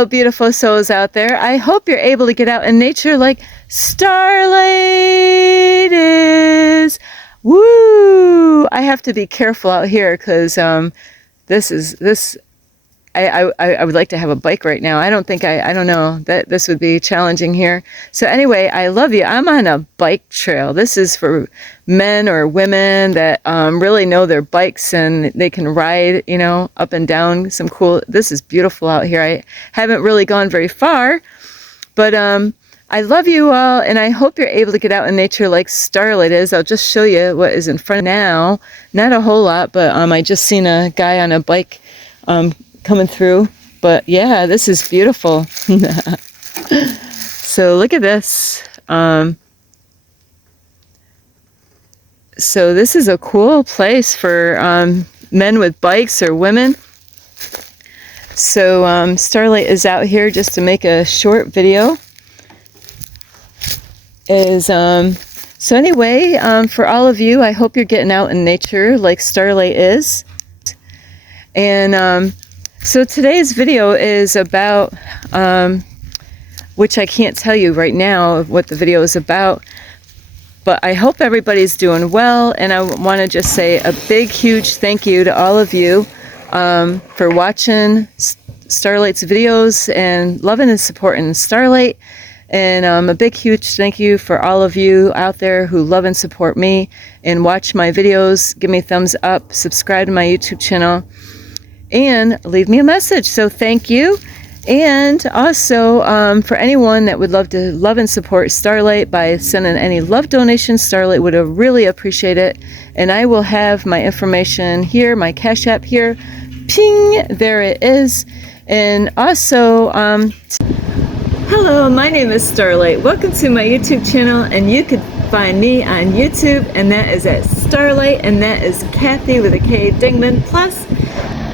Hello, beautiful souls out there. I hope you're able to get out in nature like Starlight is. Woo! I have to be careful out here because this. I would like to have a bike right now. I don't know that this would be challenging here. So anyway, I love you. I'm on a bike trail. This is for men or women that really know their bikes and they can ride, up and down some cool. This is beautiful out here. I haven't really gone very far, but I love you all, and I hope you're able to get out in nature like Starlight is. I'll just show you what is in front now. Not a whole lot, but I just seen a guy on a bike coming through. But yeah, this is beautiful. So look at this. So this is a cool place for men with bikes or women. So Starlight is out here just to make a short video. So anyway, for all of you, I hope you're getting out in nature like Starlight is. And so today's video is about, which I can't tell you right now what the video is about, but I hope everybody's doing well, and I want to just say a big, huge thank you to all of you for watching Starlight's videos and loving and supporting Starlight. And a big, huge thank you for all of you out there who love and support me and watch my videos. Give me thumbs up, subscribe to my YouTube channel, and leave me a message. So thank you. And also for anyone that would love to love and support Starlight by sending any love donations, Starlight would really appreciate it. And I will have my information here, my Cash App here. Ping, there it is. And also, hello, my name is Starlight. Welcome to my YouTube channel, and you can find me on YouTube, and that is at Starlight, and that is Kathy with a K Dingman. Plus,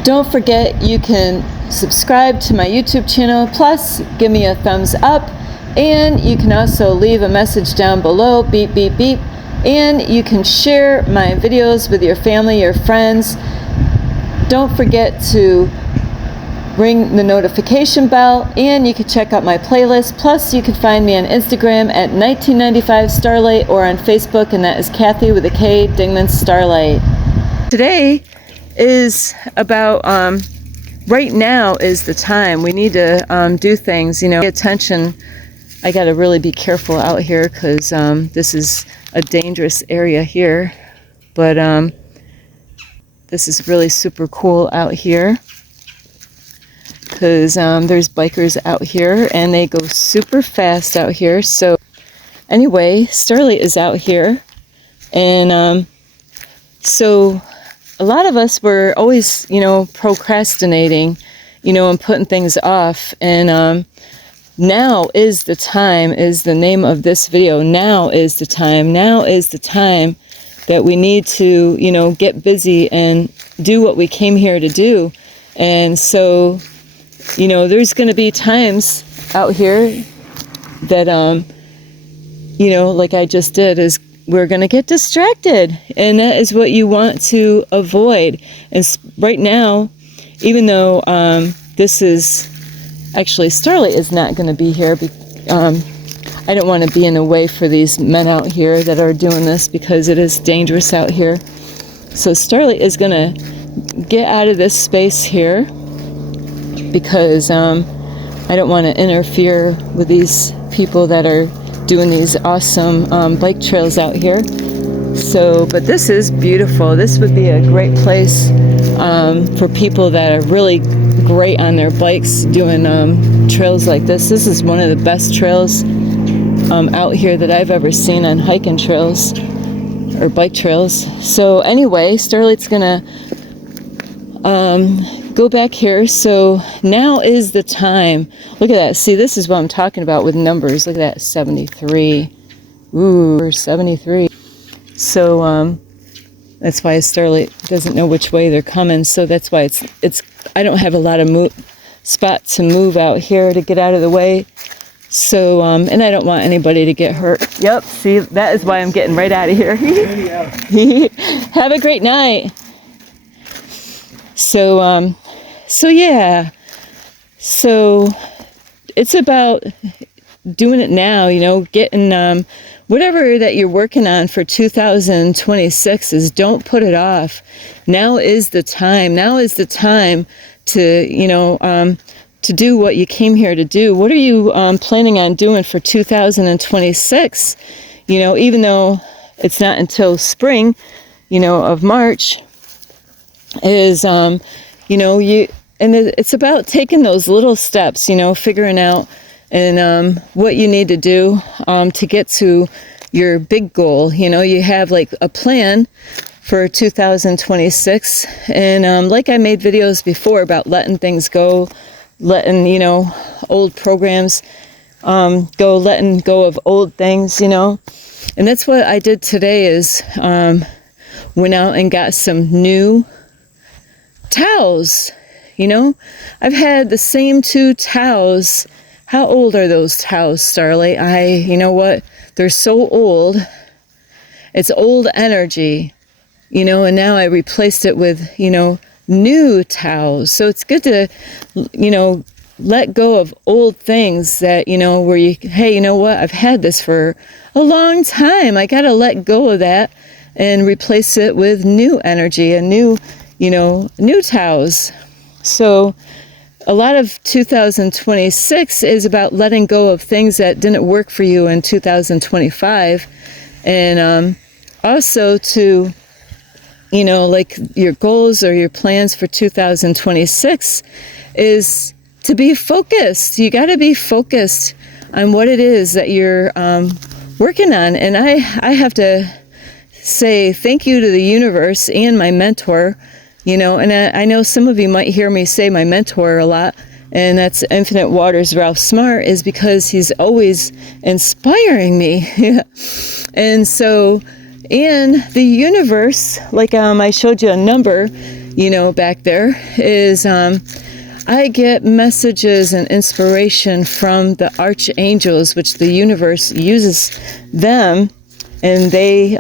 don't forget you can subscribe to my YouTube channel, plus give me a thumbs up, and you can also leave a message down below, beep, beep, beep, and you can share my videos with your family, your friends. Don't forget to ring the notification bell, and you can check out my playlist. Plus, you can find me on Instagram at 1995 Starlight or on Facebook, and that is Kathy with a K Dingman Starlight. Today is about right now is the time we need to do things, pay attention. I got to really be careful out here because this is a dangerous area here, but this is really super cool out here because there's bikers out here and they go super fast out here. So anyway, Starlight is out here, and so a lot of us were always, procrastinating, and putting things off. And now is the time is the name of this video. Now is the time. Now is the time that we need to, get busy and do what we came here to do. And so, there's going to be times out here that, like I just did, is we're going to get distracted, and that is what you want to avoid. And right now, even though this is actually Starlight is not going to be here, I don't want to be in the way for these men out here that are doing this because it is dangerous out here. So Starlight is going to get out of this space here because I don't want to interfere with these people that are doing these awesome bike trails out here. So, but this is beautiful. This would be a great place for people that are really great on their bikes doing trails like this. This is one of the best trails out here that I've ever seen on hiking trails or bike trails. So anyway, Starlight's gonna go back here. So now is the time. Look at that. See, this is what I'm talking about with numbers. Look at that, 73. Ooh, 73. So that's why Starlight doesn't know which way they're coming. So that's why it's I don't have a lot of spot to move out here to get out of the way. So and I don't want anybody to get hurt. Yep. See, that is why I'm getting right out of here. Have a great night. So yeah. So it's about doing it now, you know, getting whatever that you're working on for 2026 is, don't put it off. Now is the time. Now is the time to, you know, to do what you came here to do. What are you planning on doing for 2026? You know, even though it's not until spring, you know, of March, is, you know, it's about taking those little steps, you know, figuring out and what you need to do to get to your big goal. You know, you have like a plan for 2026, and like I made videos before about letting things go, letting, you know, old programs go, letting go of old things, you know. And that's what I did today, is went out and got some new towels. You know, I've had the same 2 towels. How old are those towels, Starlight? You know what? They're so old. It's old energy, you know, and now I replaced it with, you know, new towels. So it's good to, you know, let go of old things that, you know, where you, hey, you know what? I've had this for a long time. I got to let go of that and replace it with new energy and new, you know, new towels. So a lot of 2026 is about letting go of things that didn't work for you in 2025. And also to, you know, like your goals or your plans for 2026 is to be focused. You got to be focused on what it is that you're working on. And I have to say thank you to the universe and my mentor. You know, and I know some of you might hear me say my mentor a lot, and that's Infinite Waters Ralph Smart, is because he's always inspiring me. And so in the universe, like I showed you a number, you know, back there, is I get messages and inspiration from the archangels, which the universe uses them, and they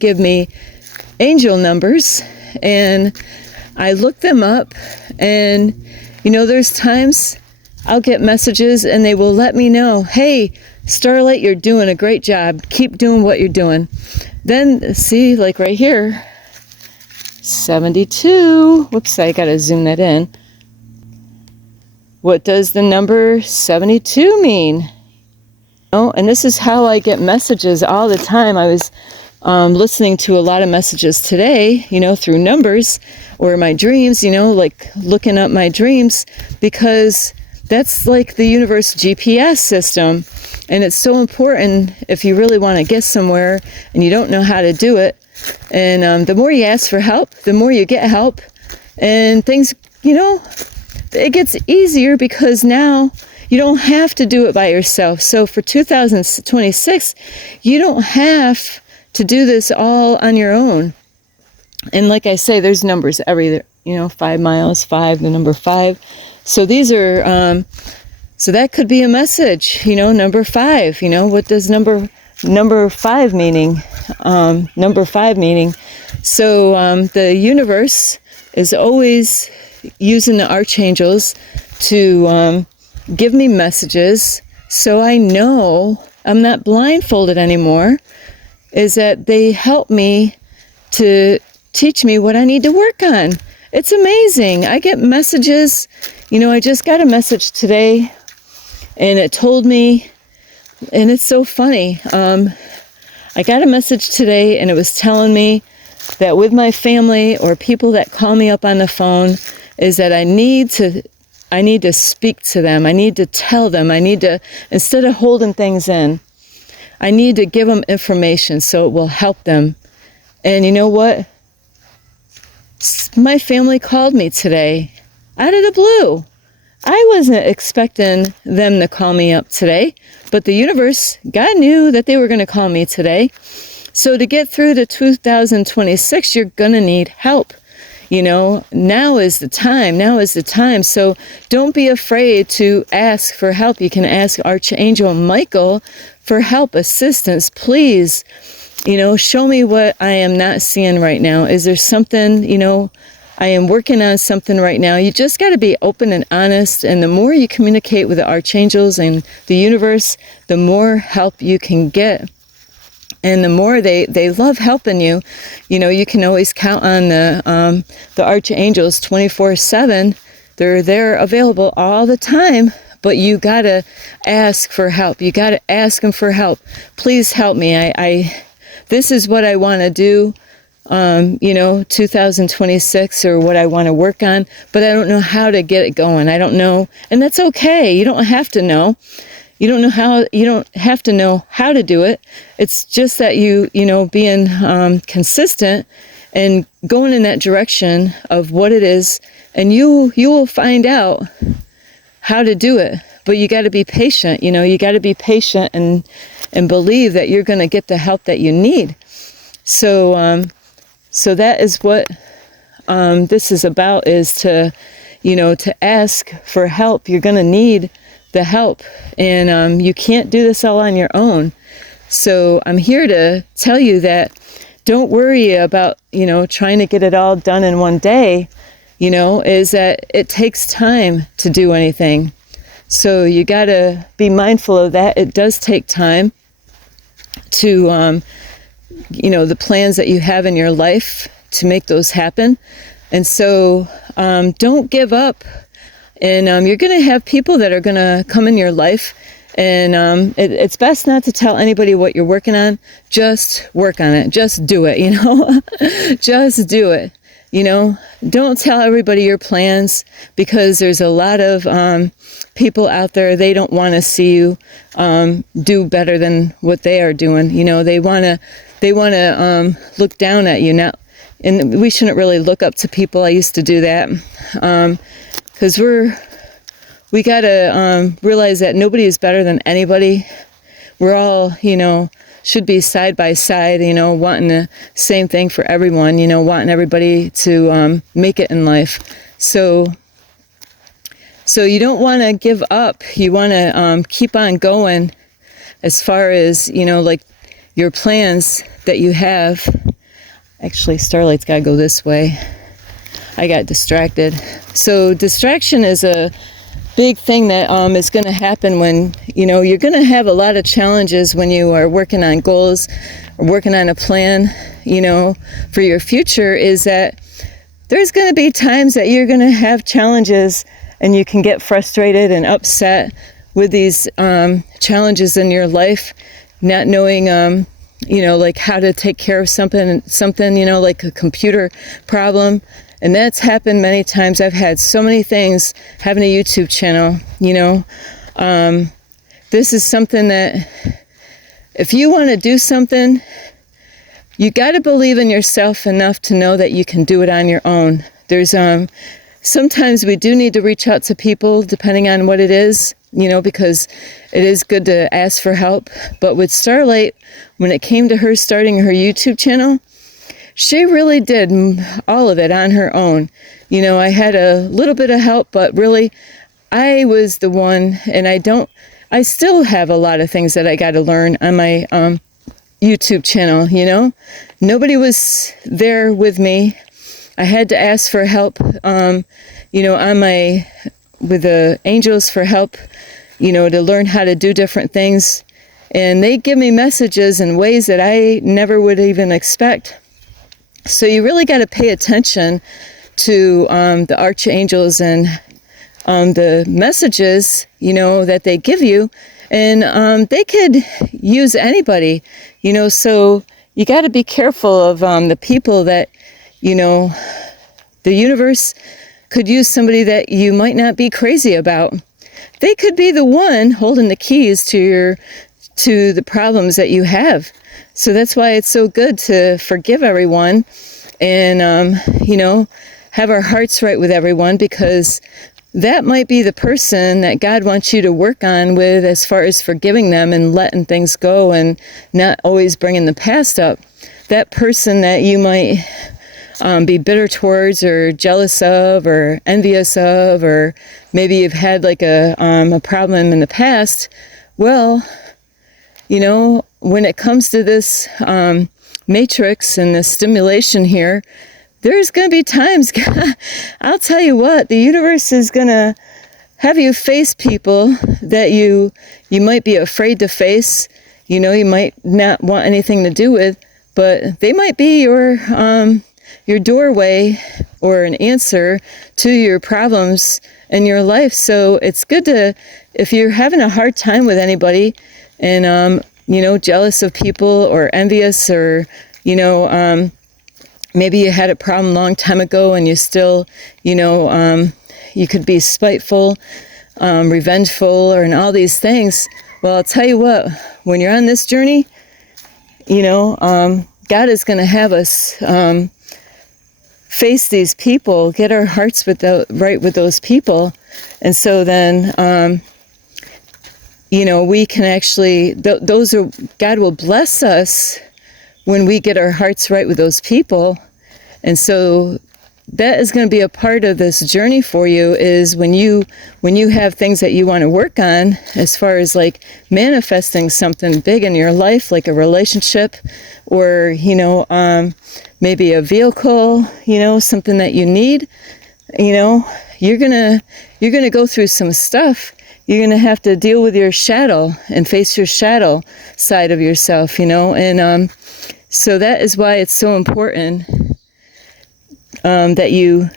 give me angel numbers. And I look them up, and, you know, there's times I'll get messages and they will let me know, hey, Starlight, you're doing a great job. Keep doing what you're doing. Then, see, like right here, 72. Whoops, I got to zoom that in. What does the number 72 mean? Oh, and this is how I get messages all the time. I was listening to a lot of messages today, you know, through numbers or my dreams, you know, like looking up my dreams, because that's like the universe GPS system. And it's so important if you really want to get somewhere and you don't know how to do it. And the more you ask for help, the more you get help, and things, you know, it gets easier because now you don't have to do it by yourself. So for 2026, you don't have to do this all on your own. And like I say, there's numbers every, you know, 5 miles, 5, the number 5. So these are, so that could be a message, you know, number 5, you know, what does number 5 meaning? Number 5 meaning. So the universe is always using the archangels to give me messages, so I know I'm not blindfolded anymore, is that they help me to teach me what I need to work on. It's amazing. I get messages. You know, I just got a message today, and it told me, and it's so funny. I got a message today, and it was telling me that with my family or people that call me up on the phone, is that I need to speak to them. I need to tell them. I need to, instead of holding things in, I need to give them information so it will help them. And you know what? My family called me today out of the blue. I wasn't expecting them to call me up today, but the universe, God knew that they were going to call me today. So to get through to 2026, you're going to need help. You know, now is the time. Now is the time. So don't be afraid to ask for help. You can ask Archangel Michael for help, assistance. Please, you know, show me what I am not seeing right now. Is there something, you know, I am working on something right now. You just got to be open and honest. And the more you communicate with the archangels and the universe, the more help you can get. And the more they love helping you. You know, you can always count on the archangels 24/7. They're there available all the time. But you got to ask for help. You got to ask them for help. Please help me. This is what I want to do. 2026 or what I want to work on, but I don't know how to get it going. I don't know. And that's okay. You don't have to know. You don't have to know how to do it. It's just that being consistent and going in that direction of what it is, and you will find out how to do it. But you got to be patient. You got to be patient and believe that you're going to get the help that you need. So that is what this is about, is to ask for help. You're going to need the help, and you can't do this all on your own. So I'm here to tell you that don't worry about, trying to get it all done in one day, is that it takes time to do anything. So you got to be mindful of that. It does take time to the plans that you have in your life, to make those happen. And so don't give up. And you're going to have people that are going to come in your life. And it's best not to tell anybody what you're working on. Just work on it. Just do it, Just do it. Don't tell everybody your plans, because there's a lot of people out there. They don't want to see you do better than what they are doing. They want to look down at you now, and we shouldn't really look up to people. I used to do that, because we got to realize that nobody is better than anybody. We're all, should be side by side, wanting the same thing for everyone, wanting everybody to make it in life. So you don't want to give up. You want to keep on going as far as, like your plans that you have. Actually, Starlight's got to go this way. I got distracted. So distraction is a big thing that is going to happen when, you're going to have a lot of challenges when you are working on goals or working on a plan, for your future, is that there's going to be times that you're going to have challenges, and you can get frustrated and upset with these challenges in your life, not knowing, like how to take care of something, like a computer problem. And that's happened many times. I've had so many things having a YouTube channel, This is something that if you want to do something, you got to believe in yourself enough to know that you can do it on your own. There's sometimes we do need to reach out to people depending on what it is, because it is good to ask for help. But with Starlight, when it came to her starting her YouTube channel, she really did all of it on her own. I had a little bit of help, but really I was the one, and I still have a lot of things that I got to learn on my YouTube channel, Nobody was there with me. I had to ask for help, with the angels for help, to learn how to do different things. And they give me messages in ways that I never would even expect. So you really got to pay attention to the archangels and the messages, that they give you. And they could use anybody, so you got to be careful of the people that, the universe could use somebody that you might not be crazy about. They could be the one holding the keys to the problems that you have. So that's why it's so good to forgive everyone and, have our hearts right with everyone, because that might be the person that God wants you to work on with, as far as forgiving them and letting things go and not always bringing the past up. That person that you might be bitter towards or jealous of or envious of, or maybe you've had like a problem in the past. Well, when it comes to this matrix and the stimulation here, there's going to be times, I'll tell you what, the universe is going to have you face people that you might be afraid to face, you know, you might not want anything to do with, but they might be your doorway or an answer to your problems in your life. So it's good to, if you're having a hard time with anybody and, you know, jealous of people or envious or, you know, maybe you had a problem a long time ago and you still, you know, you could be spiteful, revengeful, and all these things. Well, I'll tell you what, when you're on this journey, you know, God is going to have us face these people, get our hearts right with those people. And so then, you know, we can actually, God will bless us when we get our hearts right with those people. And so that is going to be a part of this journey for you, is when you have things that you want to work on, as far as like manifesting something big in your life, like a relationship or, you know, maybe a vehicle, you know, something that you need, you know, you're going to go through some stuff. You're going to have to deal with your shadow and face your shadow side of yourself, you know, and so that is why it's so important that you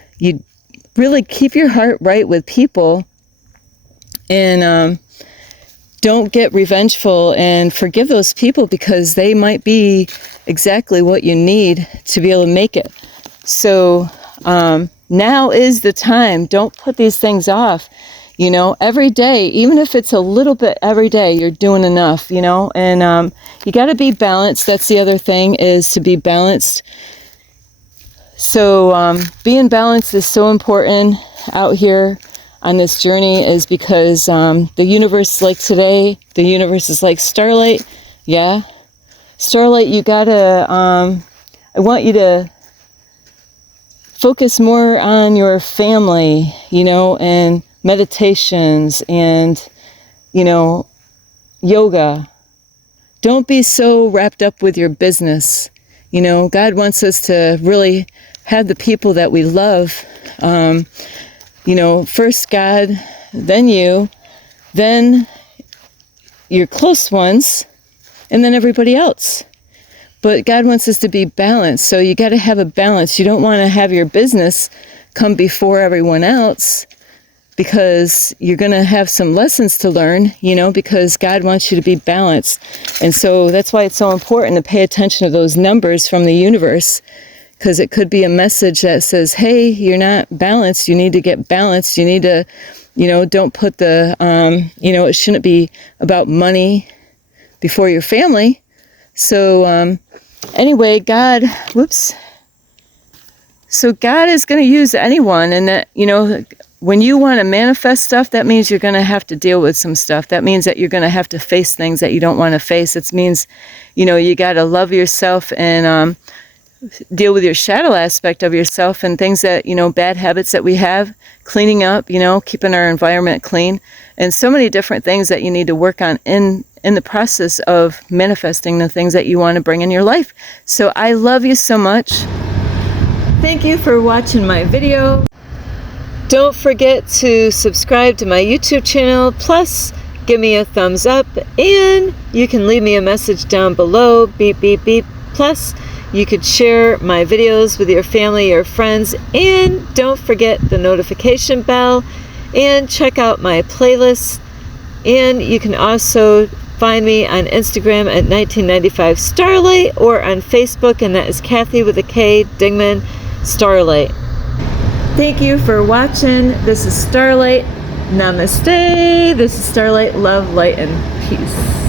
really keep your heart right with people, and don't get revengeful, and forgive those people, because they might be exactly what you need to be able to make it. So now is the time. Don't put these things off. You know, every day, even if it's a little bit every day, you're doing enough, you know, and you got to be balanced. That's the other thing, is to be balanced. So being balanced is so important out here on this journey, is because the universe, like today, the universe is like Starlight. Yeah. Starlight, you got to, I want you to focus more on your family, you know, and meditations and, you know, yoga. Don't be so wrapped up with your business. You know, God wants us to really have the people that we love. You know, first God, then you, then your close ones, and then everybody else. But God wants us to be balanced. So you got to have a balance. You don't want to have your business come before everyone else, because you're going to have some lessons to learn, you know, because God wants you to be balanced. And so that's why it's so important to pay attention to those numbers from the universe, because it could be a message that says, hey, you're not balanced. You need to get balanced. You need to, you know, don't put the, you know, it shouldn't be about money before your family. So anyway, God, whoops. So God is going to use anyone, and that, you know, when you want to manifest stuff, that means you're going to have to deal with some stuff. That means that you're going to have to face things that you don't want to face. It means, you know, you got to love yourself and deal with your shadow aspect of yourself, and things that, you know, bad habits that we have, cleaning up, you know, keeping our environment clean, and so many different things that you need to work on in the process of manifesting the things that you want to bring in your life. So I love you so much. Thank you for watching my video. Don't forget to subscribe to my YouTube channel, plus give me a thumbs up, and you can leave me a message down below, beep, beep, beep. Plus, you could share my videos with your family or friends, and don't forget the notification bell, and check out my playlist. And you can also find me on Instagram at 1995 Starlight, or on Facebook, and that is Kathy with a K Dingman Starlight. Thank you for watching. This is Starlight. Namaste. This is Starlight. Love, light, and peace.